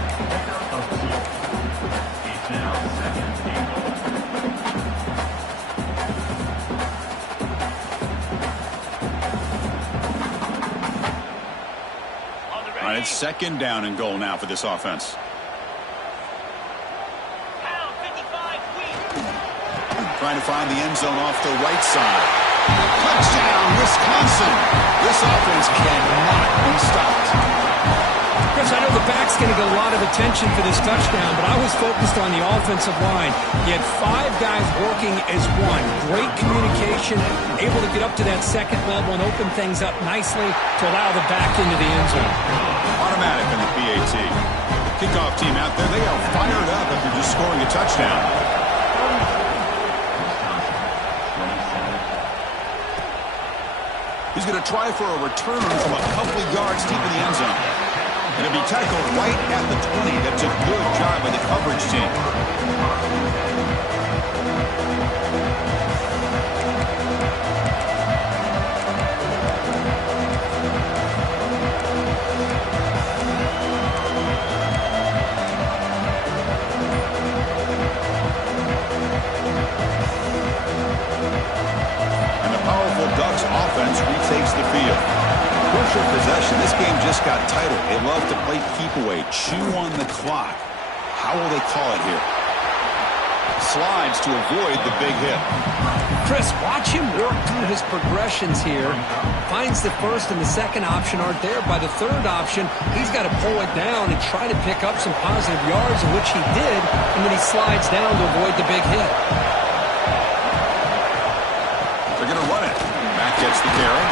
It's second down and goal now for this offense. Trying to find the end zone off the right side. Touchdown, Wisconsin. This offense cannot be stopped. Chris, I know the back's going to get a lot of attention for this touchdown, but I was focused on the offensive line. He had 5 guys working as one. Great communication, able to get up to that second level and open things up nicely to allow the back into the end zone. Automatic on the PAT. Kickoff team out there, they are fired up after just scoring a touchdown. He's going to try for a return from a couple of yards deep in the end zone. And it'll be tackled right at the 20. That's a good job by the coverage team. And the powerful Ducks offense retakes the field. Crucial possession. This game just got tighter. They love to play keep away, chew on the clock. How will they call it here? Slides to avoid the big hit. Chris, watch him work through his progressions here. Finds the first and the second option aren't there. By the third option, he's got to pull it down and try to pick up some positive yards, which he did, and then he slides down to avoid the big hit. They're going to run it. Mack gets the carry.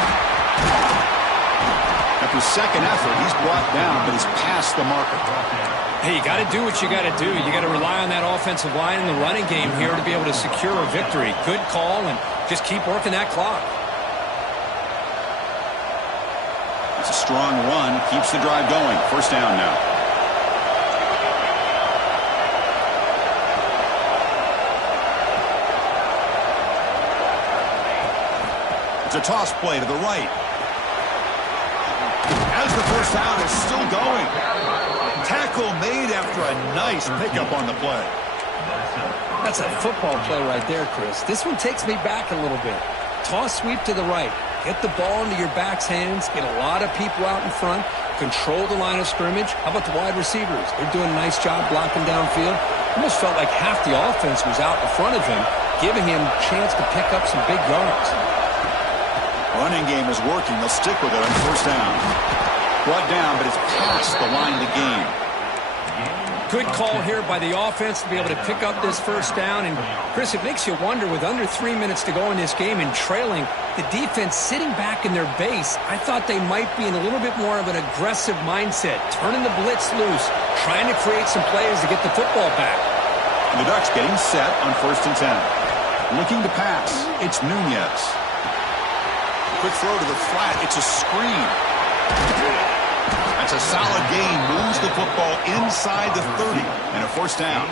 After second effort, he's brought down, but he's past the marker. Hey, you got to do what you got to do. You got to rely on that offensive line in the running game here to be able to secure a victory. Good call, and just keep working that clock. It's a strong run. Keeps the drive going. First down now. It's a toss play to the right. As the first down is still going. Tackle made after a nice pickup on the play. That's a football play right there, Chris. This one takes me back a little bit. Toss sweep to the right. Get the ball into your back's hands. Get a lot of people out in front. Control the line of scrimmage. How about the wide receivers? They're doing a nice job blocking downfield. Almost felt like half the offense was out in front of him, giving him a chance to pick up some big yards. Running game is working. They'll stick with it on first down. Brought down, but it's past the line to gain. Good call here by the offense to be able to pick up this first down. And, Chris, it makes you wonder, with under 3 minutes to go in this game and trailing, the defense sitting back in their base, I thought they might be in a little bit more of an aggressive mindset, turning the blitz loose, trying to create some plays to get the football back. And the Ducks getting set on first and 10. Looking to pass. It's Nunez. Quick throw to the flat. It's a screen. That's a solid gain. Moves the football inside the 30 and a first down.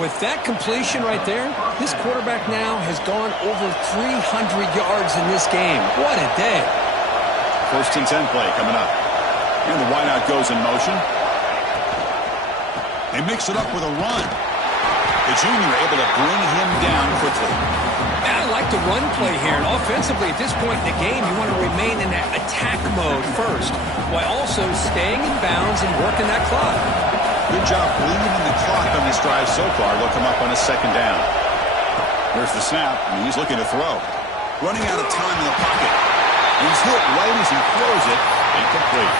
With that completion right there, this quarterback now has gone over 300 yards in this game. What a day. First and 10 play coming up. And the wideout goes in motion. They mix it up with a run. The junior able to bring him down quickly. I like the run play here. And offensively, at this point in the game, you want to remain in that attack mode first, while also staying in bounds and working that clock. Good job bleeding the clock on this drive so far. They'll come up on a second down. There's the snap, and he's looking to throw. Running out of time in the pocket. He's hit right as he throws it. Incomplete.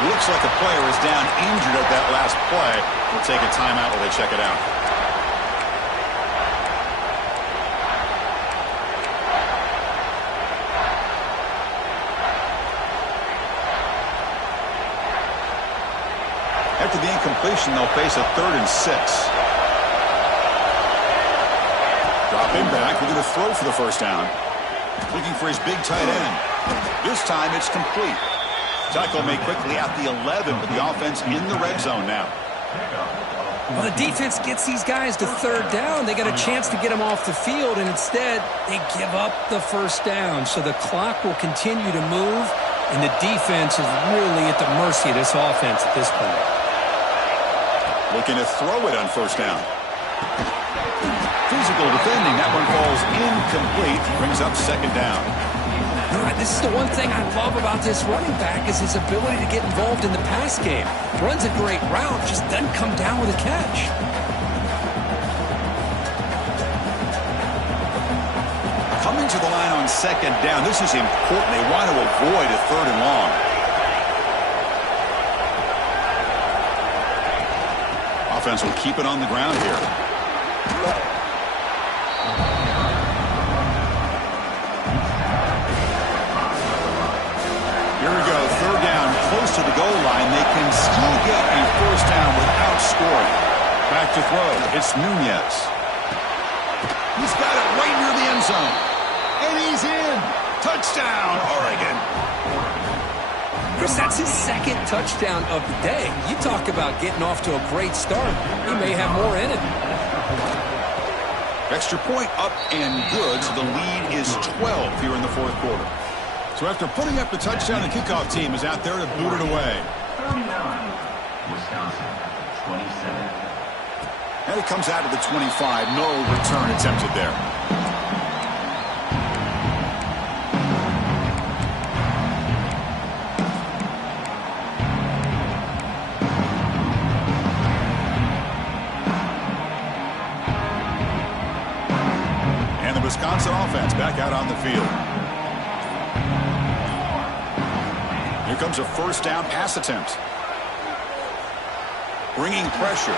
Looks like a player is down injured at that last play. We'll take a timeout while they check it out. After the incompletion, they'll face a 3rd and 6. Drop him back. We're going to throw for the first down. Looking for his big tight end. This time it's complete. Tackle made quickly at the 11, but the offense in the red zone now. Well, the defense gets these guys to 3rd down. They got a chance to get them off the field, and instead they give up the first down. So the clock will continue to move, and the defense is really at the mercy of this offense at this point. Looking to throw it on first down. Physical defending. That one falls incomplete. Brings up second down. This is the one thing I love about this running back is his ability to get involved in the pass game. Runs a great route, just doesn't come down with a catch. Coming to the line on second down. This is important. They want to avoid a 3rd and long. Offense will keep it on the ground here. Here we go, 3rd down, close to the goal line. They can still get a first down without scoring. Back to throw. It's Nunez. He's got it right near the end zone. And he's in. Touchdown, Oregon. Chris, that's his 2nd touchdown of the day. You talk about getting off to a great start. He may have more in it. Extra point up and good, so the lead is 12 here in the 4th quarter. So after putting up the touchdown, the kickoff team is out there to boot it away. Wisconsin, 27. And it comes out of the 25. No return attempted there. And the Wisconsin offense back out on the field. Here comes a first down pass attempt. Bringing pressure.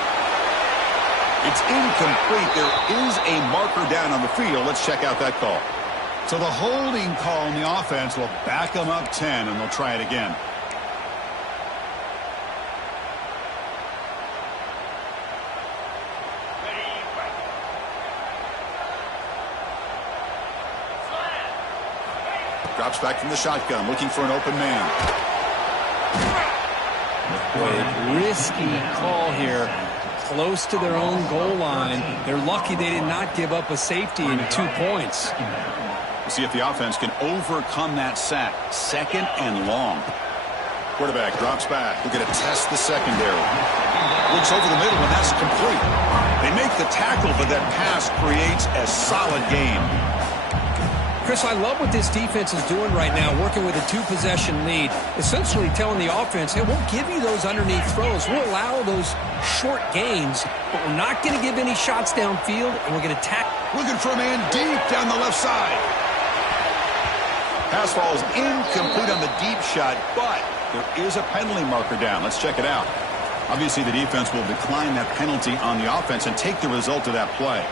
It's incomplete. There is a marker down on the field. Let's check out that call. So the holding call on the offense will back them up 10, and they'll try it again. Drops back from the shotgun, looking for an open man. Boy, risky call here. Close to their own goal line. They're lucky they did not give up a safety in 2 points. We'll see if the offense can overcome that sack. 2nd and long. Quarterback drops back. We're going to test the secondary. Looks over the middle, and that's complete. They make the tackle, but that pass creates a solid game. Chris, I love what this defense is doing right now, working with a 2-possession lead, essentially telling the offense, hey, we'll give you those underneath throws. We'll allow those short gains, but we're not going to give any shots downfield, and we're going to tackle. Looking for a man deep down the left side. Pass falls incomplete on the deep shot, but there is a penalty marker down. Let's check it out. Obviously, the defense will decline that penalty on the offense and take the result of that play.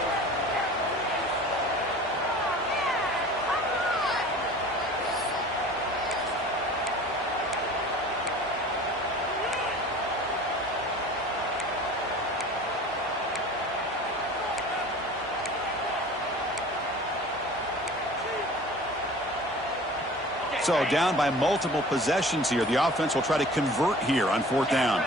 So down by multiple possessions here. The offense will try to convert here on 4th down.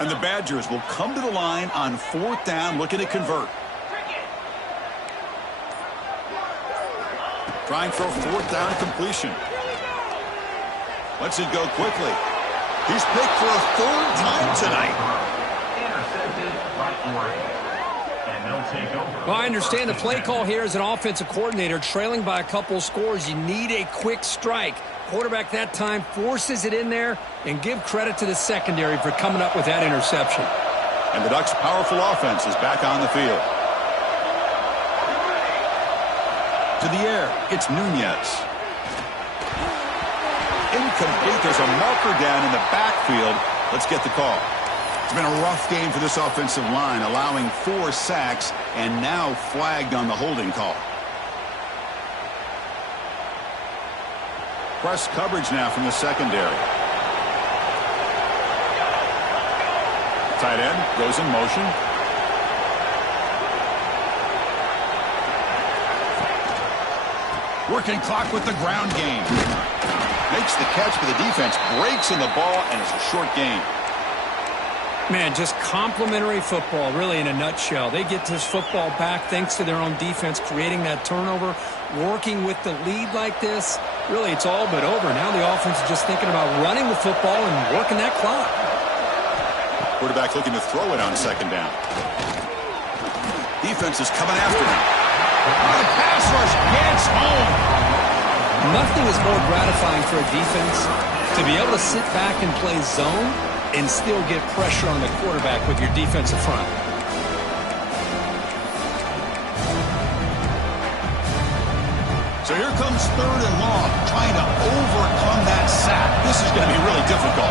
And the Badgers will come to the line on 4th down, looking to convert. Trying for a 4th down completion. Lets it go quickly. He's picked for a 3rd time tonight. Intercepted by Oregon. And they'll take over. Well, I understand the play call here as an offensive coordinator, trailing by a couple scores. You need a quick strike. Quarterback that time forces it in there, and give credit to the secondary for coming up with that interception. And the Ducks' powerful offense is back on the field. To the air, it's Nunez. Incomplete. There's a marker down in the backfield. Let's get the call. It's been a rough game for this offensive line, allowing 4 sacks and now flagged on the holding call. Press coverage now from the secondary. Tight end goes in motion. Working clock with the ground game. Makes the catch for the defense, breaks in the ball, and it's a short gain. Man, just complimentary football, really, in a nutshell. They get this football back thanks to their own defense, creating that turnover, working with the lead like this. Really, it's all but over. Now the offense is just thinking about running the football and working that clock. Quarterback looking to throw it on 2nd down. Defense is coming after him. The pass rush gets home. Nothing is more gratifying for a defense to be able to sit back and play zone and still get pressure on the quarterback with your defensive front. So here comes 3rd and long, trying to overcome that sack. This is going to be really difficult.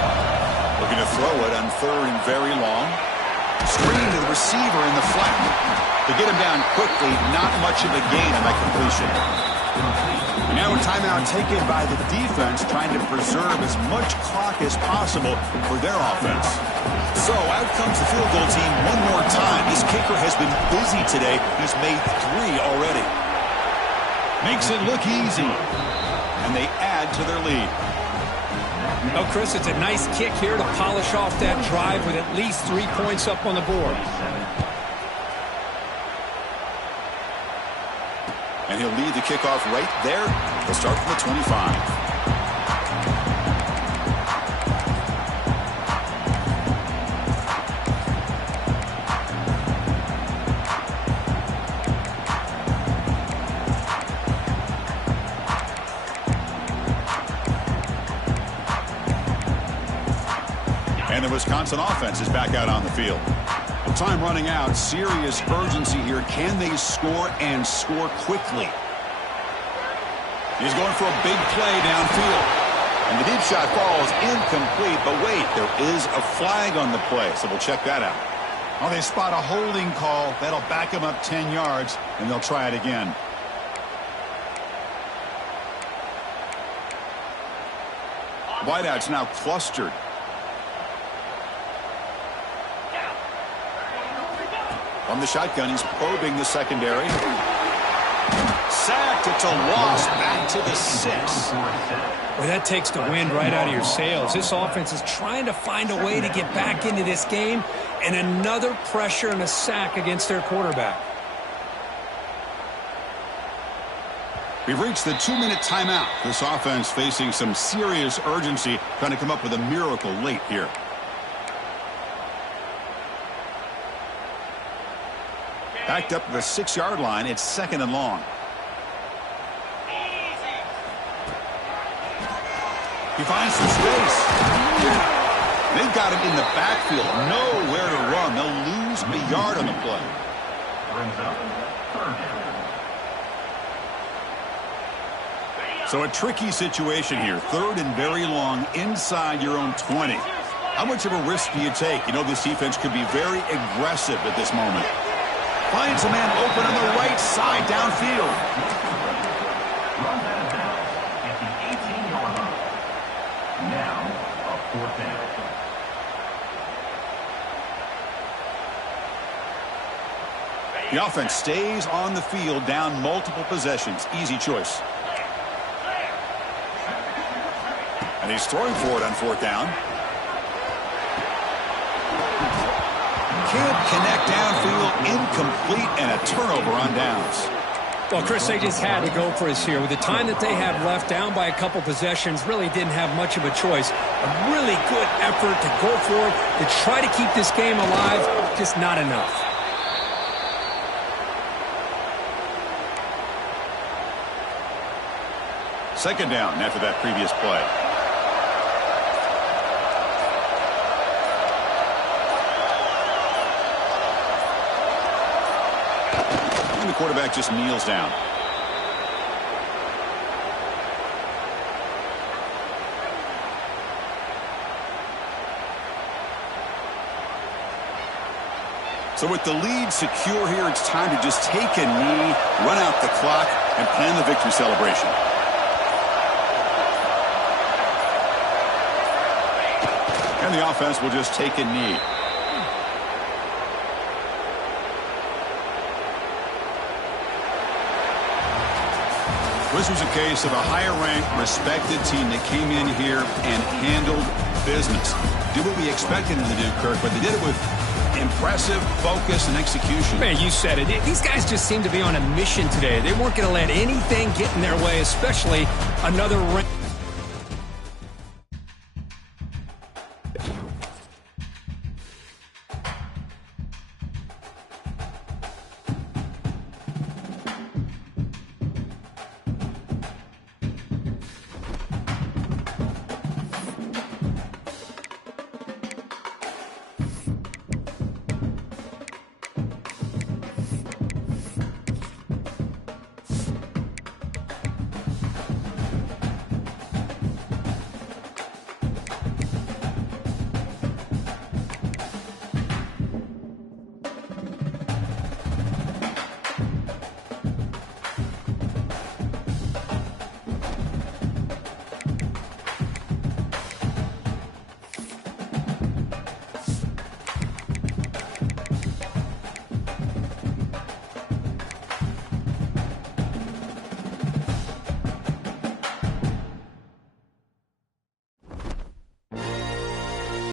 Looking to throw it on 3rd and very long. Screen to the receiver in the flat. To get him down quickly, not much of a gain on that completion. And now a timeout taken by the defense, trying to preserve as much clock as possible for their offense. So out comes the field goal team one more time. This kicker has been busy today. He's made 3 already. Makes it look easy. And they add to their lead. Oh, Chris, it's a nice kick here to polish off that drive with at least 3 points up on the board. And he'll lead the kickoff right there. He'll start from the 25. And the Wisconsin offense is back out on the field. Time running out. Serious urgency here. Can they score and score quickly? He's going for a big play downfield. And the deep shot falls incomplete. But wait, there is a flag on the play, so we'll check that out. Oh, they spot a holding call. That'll back them up 10 yards, and they'll try it again. Wideout's now clustered. From the shotgun, he's probing the secondary. Sacked. It's a loss. Back to the 6. Well, that takes the wind right out of your sails. This offense is trying to find a way to get back into this game, and another pressure and a sack against their quarterback. We've reached the 2-minute timeout. This offense facing some serious urgency, trying to come up with a miracle late here. Backed up to the 6-yard line. It's 2nd and long. He finds some space. They've got him in the backfield. Nowhere to run. They'll lose a yard on the play. Brings up 3rd down. So a tricky situation here. 3rd and very long inside your own 20. How much of a risk do you take? You know this defense could be very aggressive at this moment. Finds a man open on the right side downfield. Runs out of bounds at the 18-yard line. Now, a 4th down. The offense stays on the field, down multiple possessions. Easy choice. And he's throwing for it on 4th down. Can't connect downfield, incomplete, and a turnover on downs. Well, Chris, they just had to go for us here. With the time that they have left, down by a couple possessions, really didn't have much of a choice. A really good effort to go for it, to try to keep this game alive, just not enough. Second down after that previous play. And the quarterback just kneels down. So with the lead secure here, it's time to just take a knee, run out the clock, and plan the victory celebration. And the offense will just take a knee. This was a case of a higher-ranked, respected team that came in here and handled business. Did what we expected them to do, Kirk, but they did it with impressive focus and execution. Man, you said it. These guys just seem to be on a mission today. They weren't going to let anything get in their way, especially another